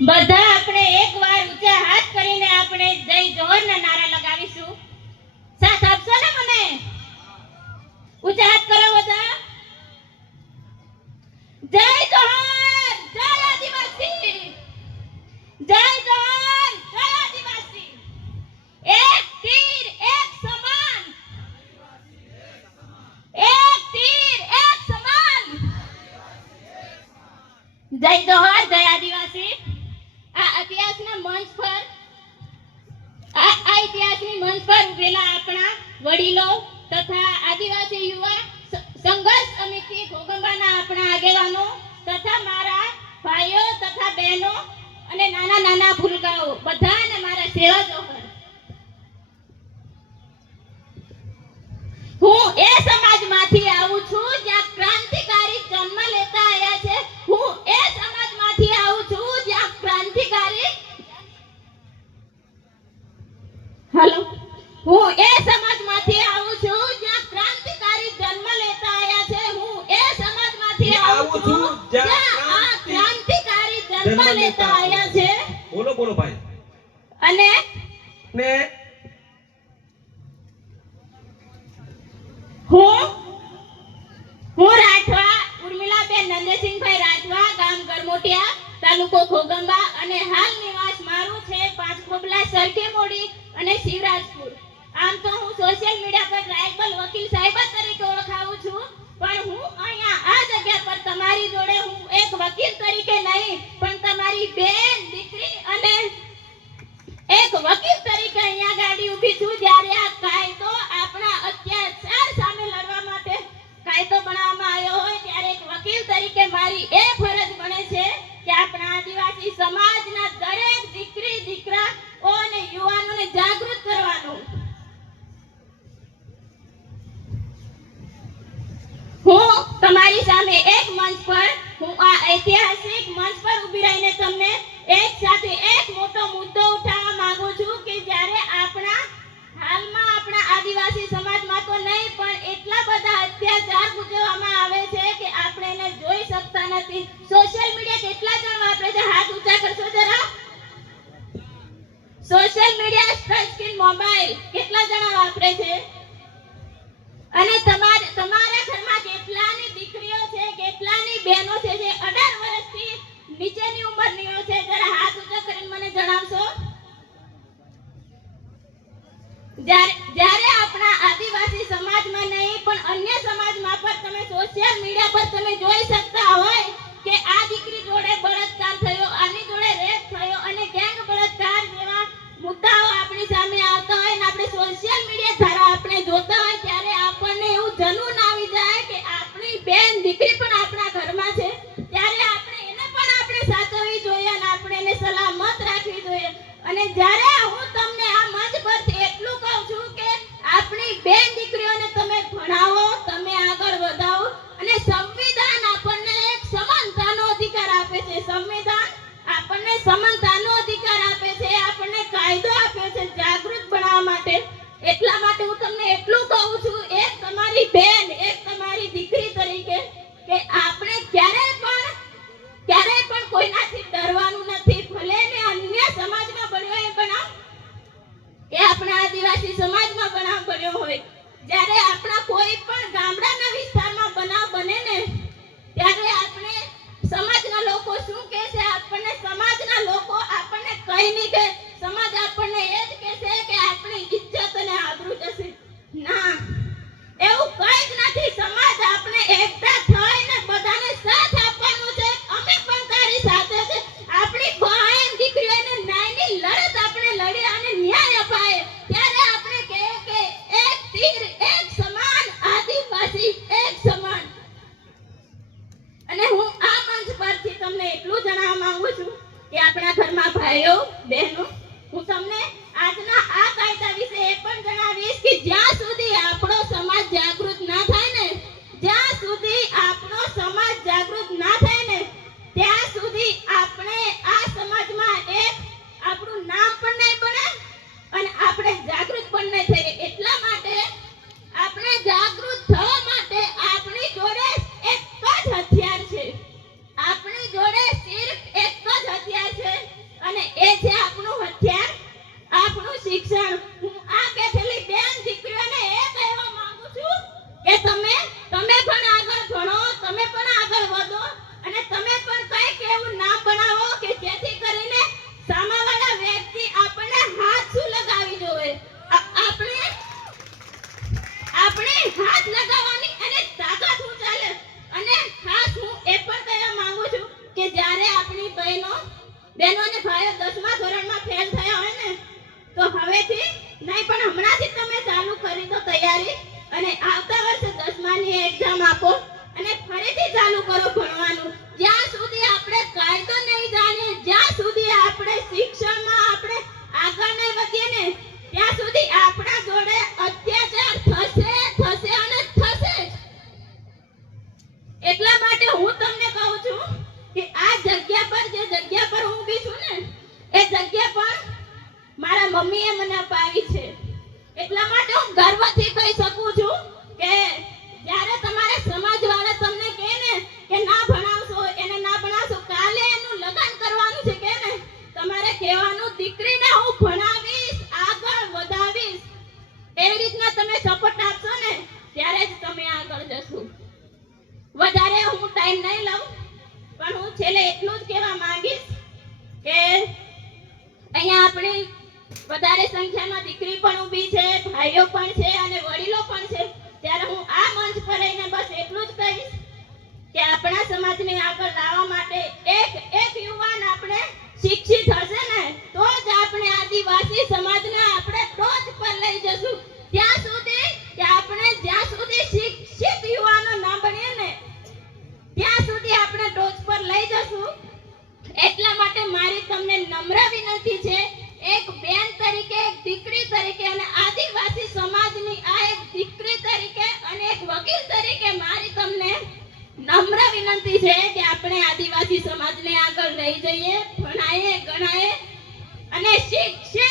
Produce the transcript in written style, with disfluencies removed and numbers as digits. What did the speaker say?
બધા આપણે એકવાર ઊંચા હાથ કરીને આપણે જય જોહરના નારા લગાવીશું. સાથ આપશો ને મને? ઊંચા હાથ કરો બધા. જય જોહર, જય આદિવાસી, જય જોહર, જય આદિવાસી. એક તીર એક સમાન, એક તીર એક સમાન. જય જોહર, જય આદિવાસી. આ ઇતિહાસના મંચ પર ઇતિહાસની મંચ પર ઉભેલા આપણા વડીલો તથા આદિવાસી યુવા સંઘર્ષ સમિતિ ઘોગંબાના આપણા આગેવાનો તથા મારા ભાઈઓ તથા બહેનો અને નાના નાના ભૂલકાઓ બધાને મારા સેવા જોહર. હું એ સમાજમાંથી આવું છું જ્યાં ક્રાંતિકારી જન્મ લેતા આવ્યા છે. હું એ સમાજમાંથી આવું છું જ્યાં ક્રાંતિકારી હું એ સમાજમાંથી આવું છું જ્યાં ક્રાંતિકારી જન્મ લેતા આવ્યા છે. હું એ સમાજમાંથી આવું છું જ્યાં આ ક્રાંતિકારી જન્મ લેતા આવ્યા છે. બોલો બોલો ભાઈ. અને ને હું રાઠવા ઉર્મિલાબેન નંદસિંહભાઈ રાઠવા, ગામ ગરમોટિયા, તાલુકો ઘોગંબા અને હાલ નિવાસ મારું છે પાંચકોબલા, સરખેમોડી અને શિવરાજપુર. આમ તો હું સોશિયલ મીડિયા પર ટ્રાઇબલ વકીલ સાહેબ તરીકે ઓળખાવું છું, પણ હું અહીંયા આ જગ્યા પર તમારી જોડે હું એક વકીલ તરીકે નહીં પણ તમારી બેન, દીકરી અને એક વકીલ તરીકે અહીંયા ગાડી ઊભી છું. જ્યારે આ કાયદો આપણા અત્યાચાર સામે લડવા માટે કાયદો બનાવવામાં આવ્યો હોય ત્યારે એક વકીલ તરીકે મારી એ ફરજ બને છે કે આપણા આદિવાસી સમાજના દરેક દીકરી, દીકરાઓ અને યુવાનોને જાગૃત કરવાનું. હું તમારી સામે એક મંચ પર હું આ ઐતિહાસિક મંચ પર ઊભી રહીને તમને એક સાથે એક મોટો મુદ્દો ઉઠાવવા માંગુ છું કે જ્યારે હાલમાં આપણા આદિવાસી સમાજમાં તો નહીં પણ એટલા બધા અત્યાચાર ગુજરવામાં આવે છે કે આપણે એને જોઈ શકતા નથી. સોશિયલ મીડિયા કેટલા જણ વાપરે છે? હાથ ઊંચા કરશો જરા. Social media, touch screen mobile કેટલા જણા વાપરે છે? અને તમારા ઘરમાં કેટલાની દીકરીઓ છે, કેટલાની બહેનો છે જે 18 વર્ષથી નીચેની ઉંમરનીઓ છે? જરા હાથ ઊંચા કરીને મને જણાવશો. જ્યારે આપણા આદિવાસી સમાજમાં નહીં પણ અન્ય સમાજમાં પણ તમે સોશિયલ મીડિયા પર તમે જોઈ શકતા હોય કે આ દીકરી જોડે બળાત્કાર થયો, આની જોડે રેપ થયો અને ગેંગ બળાત્કાર જેવા મુદ્દાઓ આપણી સામે આવતા હોય ને આપણે સોશિયલ મીડિયા દ્વારા આપણે જોતા હોય ત્યારે આપણને એવું જનૂન આવી જાય કે આપણી બેન, દીકરી પણ આપણા ઘરમાં છે ત્યારે આપણે એને પણ આપણે સાચવવી જોઈએ અને આપણે એને સલામત રાખવી જોઈએ. અને જ્યારે હું તમને આ મંચ પરથી એટલું કહું છું કે આપણી બેન દીકરીઓને તમે ભણાવો, તમે આગળ વધાવો અને સંવિધાન આપણને એક સમાનતાનો અધિકાર આપે છે. સંવિધાન આપણને સમાનતાનો અધિકાર આપે છે, આપણને કાયદો આપે છે જાગૃત બનાવવા માટે. એટલા માટે હું તમને એટલું કહું છું એક તમારી બેન, એક તમારી દીકરી તરીકે કે આપણે ક્યારેય પણ કોઈનાથી ડરવાનું નથી. ભલે ને અન્ય સમાજમાં બન્યો એ બનાવ કે આપણા આદિવાસી સમાજમાં બનાવ બન્યો હોય, જ્યારે આપણા કોઈ પણ ગામડાના વિસ્તારમાં બનાવ બને ને ત્યારે આપણે સમાજના લોકો શું કહે છે? આપણને સમાજના લોકો આપણને કઈ નહીં કે સમાજ આપણને એ જ કહેશે કે આપણી ઇજ્જત અને આબરૂ જશે. ના, એવું કઈ જ નથી. સમાજ આપણે એકતા થઈને બધાને સાથ આપવાનું છે. અમે પણ તારી સાથે છે. આપણી બહેન દીકરીઓને ન્યાયની લડત આપણે લડી અને ન્યાય અપાય ત્યારે આપણે કહે કે એક તીર એક સમાન, આદિવાસી એક સમાન. અને હું આ મંચ પરથી તમને એટલું જણાવવા માંગુ છું કે આપણા ઘરમાં ભાઈઓ, બહેનો, હું તમને આજના આ કાયદા વિશે એ પણ જણાવીશ કે જ્યાં સુધી આપણો સમાજ જાગૃત ના થાય ને, જ્યાં સુધી આપણો સમાજ જાગૃત ના થાય ને ત્યાં સુધી આપણે આ સમાજમાં એક આપણું નામ પણ નહીં બને અને આપણે જાગૃત પણ નહીં થઈએ. એટલા માટે આપણે જાગૃત થવા માટે આપણી જોડે એક જ હથિયાર છે. આપણી જોડે સિર્ફ એક જ હથિયાર છે બહેનો અને ભાઈઓ 10મા ધોરણમાં ફેલ થયા હોય ને તો હવેથી નહીં પણ હમણાંથી તમે ચાલુ કરી દો તૈયારી અને આવતા વર્ષે 10માની એક્ઝામ આપો અને ફરીથી ચાલુ કરો ભણવાનું. જ્યાં સુધી આપણે કાયદો નહીં જાણીએ, જ્યાં સુધી આપણે શિક્ષણમાં આપણે આગળ નહીં વધીએ ને ત્યાં સુધી આપણા જોડે અત્યાચાર થશે અને થશે જ. એટલા માટે હું તમને કહું છું કે આ જગ્યા પર જે જગ્યા પર હું ઊભી છું ને એ જગ્યા પર મારા મમ્મીએ મને અપાવી છે. એટલા માટે હું ગર્વથી કહી શકું છું કે જ્યારે તમારે સમાજવાળા તમને કહે ને કે ના ભણાવશો, એને ના ભણાવશો, કાલે એનું લગ્ન કરવાનું છે કે ને તમારે કહેવાનું દીકરીને હું ભણાવીશ, આગળ વધાવીશ. એવી રીતના તમે સપોર્ટ આપશો ને ત્યારે જ તમે આગળ જશો. વધારે હું ટાઈમ નહીં લઉં પણ હું છેલ્લે એટલું જ કહેવા માંગીશ કે અહીંયા આપણી વધારે સંખ્યામાં દીકરી પણ ઊભી છે, ભાઈઓ પણ છે અને વડીલો પણ છે. ત્યારે હું આ મંચ પર રહીને બસ એટલું જ કહીશ કે આપણા સમાજને આગળ લાવવા માટે એક યુવાન આપણે શિક્ષિત હશે ને તો જ આપણે આદિવાસી સમાજને આપણે ટોચ પર લઈ જશું. ત્યાં સુધી કે આપણે જ્યાં સુધી શિક્ષિત યુવાનો ના બનીએ ને ત્યાં સુધી આપણે ટોચ પર લઈ જશું. એટલા માટે મારી તમને નમ્ર વિનંતી છે, એક બેન તરીકે, એક દીકરી તરીકે અને આદિવાસી સમાજની આ એક દીકરી તરીકે અને એક વકીલ તરીકે મારી તમને નમ્ર વિનંતી છે કે આપણે આદિવાસી સમાજને આગળ લઈ જઈએ, ભણાઈએ, ગણાઈએ અને શિક્ષિત